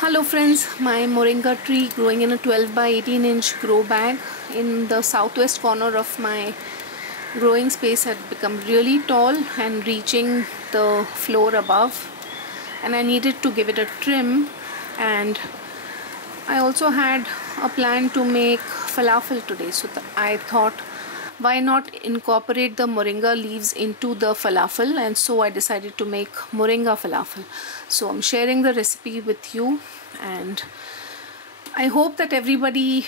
Hello friends, my moringa tree growing in a 12 by 18 inch grow bag in the southwest corner of my growing space had become really tall and reaching the floor above, and I needed to give it a trim. And I also had a plan to make falafel today, so I thought why not incorporate the moringa leaves into the falafel, and so I decided to make moringa falafel. So I'm sharing the recipe with you, and I hope that everybody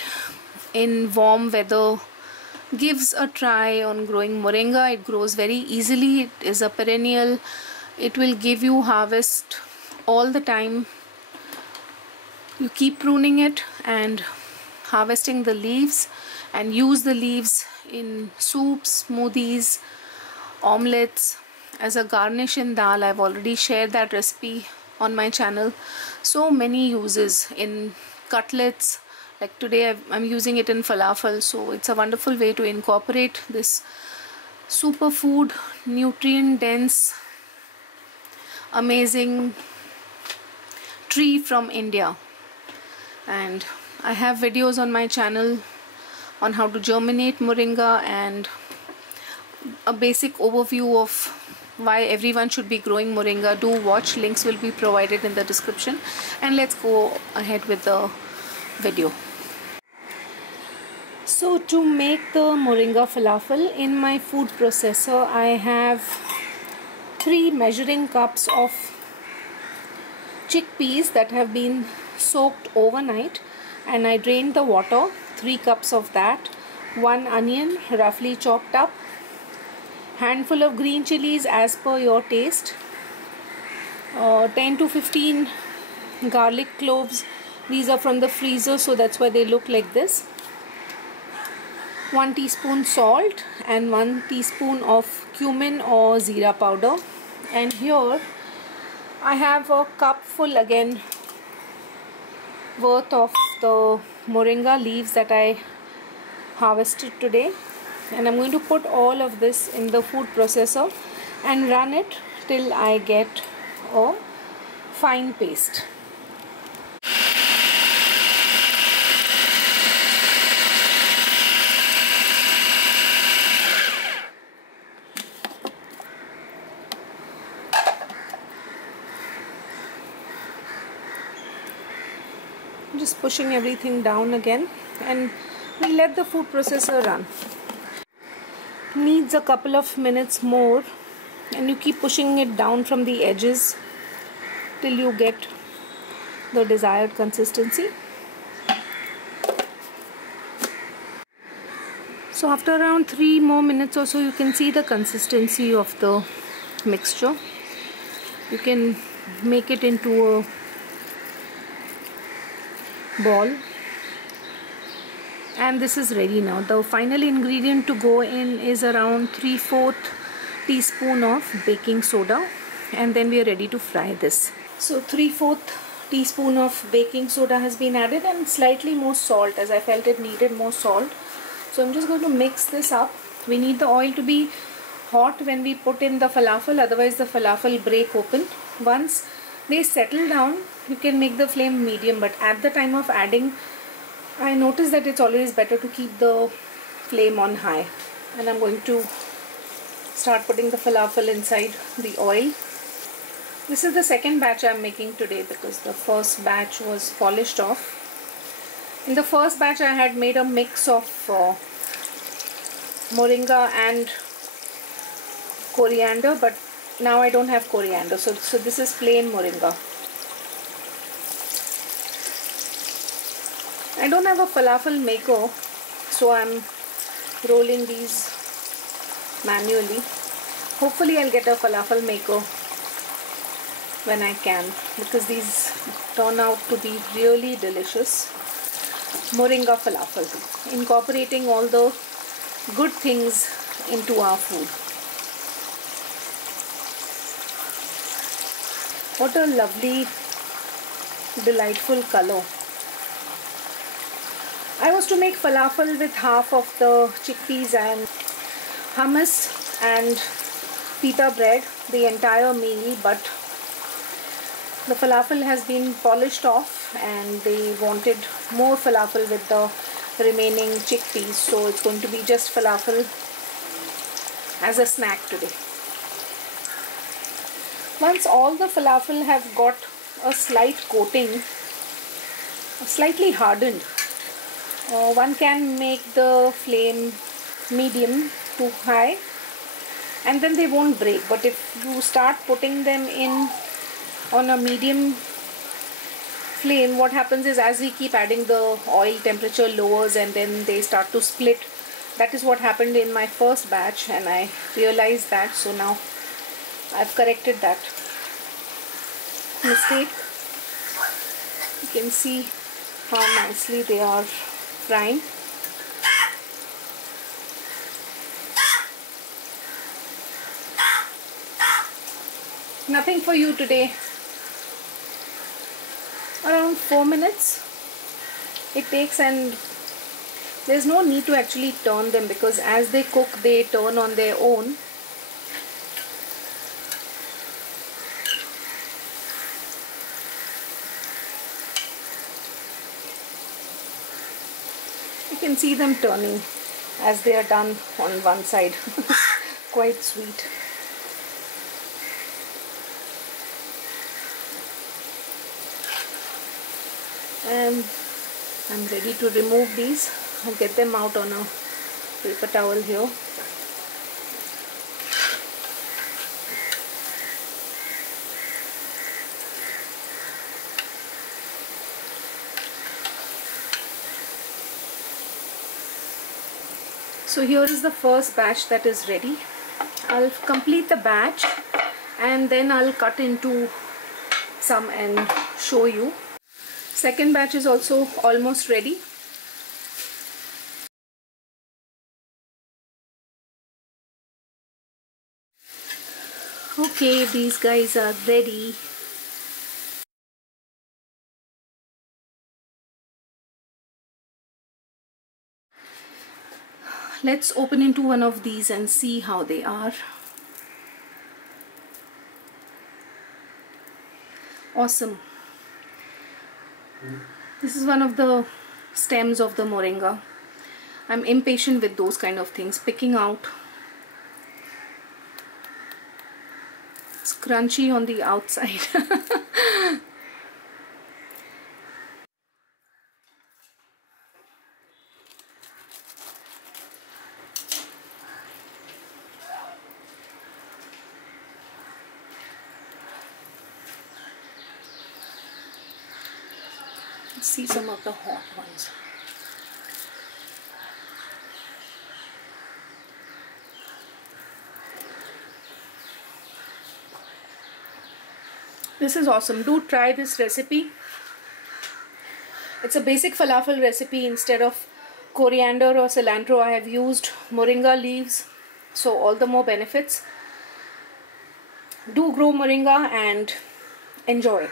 in warm weather gives a try on growing moringa. It grows very easily, it is a perennial, it will give you harvest all the time. You keep pruning it and harvesting the leaves, and use the leaves in soups, smoothies, omelets, as a garnish in dal. I've already shared that recipe on my channel. So many uses in cutlets, like today I'm using it in falafel. So it's a wonderful way to incorporate this superfood, nutrient dense, amazing tree from India. And I have videos on my channel on how to germinate moringa and a basic overview of why everyone should be growing moringa. Do watch, links will be provided in the description, and let's go ahead with the video. So to make the moringa falafel, in my food processor I have 3 measuring cups of chickpeas that have been soaked overnight, and I drained the water, 3 cups of that, 1 onion roughly chopped up, handful of green chilies as per your taste, 10 to 15 garlic cloves. These are from the freezer, so that's why they look like this. 1 teaspoon salt and 1 teaspoon of cumin or zira powder. And here I have a cup full again worth of the moringa leaves that I harvested today, and I'm going to put all of this in the food processor and run it till I get a fine paste. Just pushing everything down again, and we let the food processor run. Needs a couple of minutes more, and you keep pushing it down from the edges till you get the desired consistency. So after around 3 more minutes or so, you can see the consistency of the mixture. You can make it into a ball, and this is ready now. The final ingredient to go in is around 3/4 teaspoon of baking soda, and then we are ready to fry this. So 3/4 teaspoon of baking soda has been added, and slightly more salt, as I felt it needed more salt. So I'm just going to mix this up. We need the oil to be hot when we put in the falafel, otherwise the falafel break open. Once they settle down, you can make the flame medium, but at the time of adding, I noticed that it's always better to keep the flame on high. And I'm going to start putting the falafel inside the oil. This is the second batch I'm making today because the first batch was polished off. In the first batch I had made a mix of moringa and coriander, but now I don't have coriander, so this is plain moringa. I don't have a falafel maker, so I'm rolling these manually. Hopefully I'll get a falafel maker when I can, because these turn out to be really delicious. Moringa falafel, incorporating all the good things into our food. What a lovely, delightful color. I was to make falafel with half of the chickpeas and hummus and pita bread, the entire meal, but The falafel has been polished off and they wanted more falafel with the remaining chickpeas, so it's going to be just falafel as a snack today. Once all the falafel have got a slight coating, slightly hardened, one can make the flame medium to high and then they won't break. But if you start putting them in on a medium flame, what happens is as we keep adding the oil, temperature lowers and then they start to split. That is what happened in my first batch and I realized that, so now I've corrected that mistake. You can see how nicely they are frying. Nothing for you today. Around 4 minutes it takes, and there's no need to actually turn them because as they cook they turn on their own. You can see them turning as they are done on one side. Quite sweet. And I'm ready to remove these. I'll get them out on a paper towel here. So here is the first batch that is ready. I'll complete the batch and then I'll cut into some and show you. Second batch is also almost ready. Okay, these guys are ready. Let's open into one of these and see how they are. Awesome. This is one of the stems of the moringa. I'm impatient with those kind of things. Picking out. It's crunchy on the outside. Let's see some of the hot ones. This is awesome. Do try this recipe. It's a basic falafel recipe. Instead of coriander or cilantro, I have used moringa leaves, so all the more benefits. Do grow moringa and enjoy.